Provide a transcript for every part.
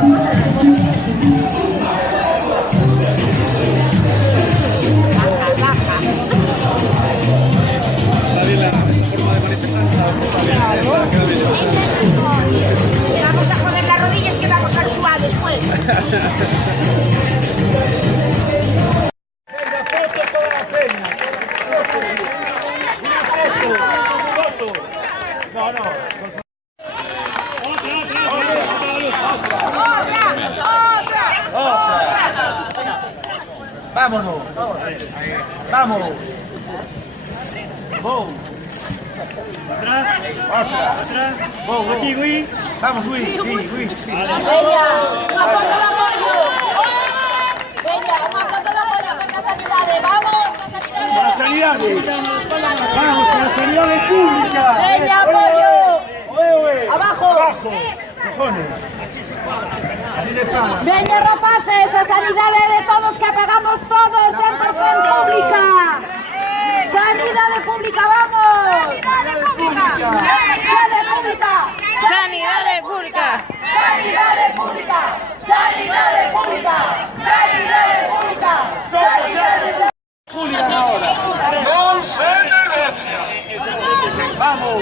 Vamos a joder las rodillas que vamos al suá después. Venga, foto toda la peña. Foto. No. Otra. Vámonos. Vamos. Go. Atrás. Go. Aquí, Gui. Vamos, Luis. Sí. Venga, una foto de apoyo. Venga, una foto de apoyo con la sanidad. Vamos, La sanidad. Vamos, con la sanidad pública. Venga, apoyo. Abajo. Cojones. Así se paga. Venga, rapaces, a sanidad de todos que pagamos todos, 100% pública. Sanidad pública, vamos. Sanidad pública. Sanidad pública. Sanidad pública. Sanidad pública. Sanidad pública. Sanidad pública. Sanidad pública. Julián ahora. No se negocia. Vamos.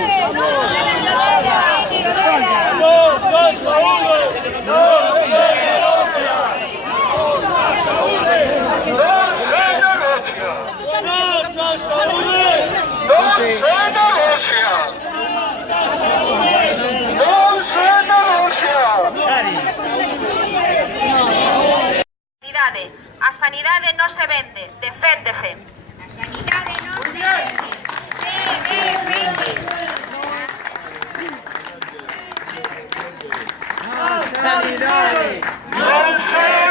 A sanidade non se vende, deféndese. A sanidade non se vende, se defende. Sanidad. No se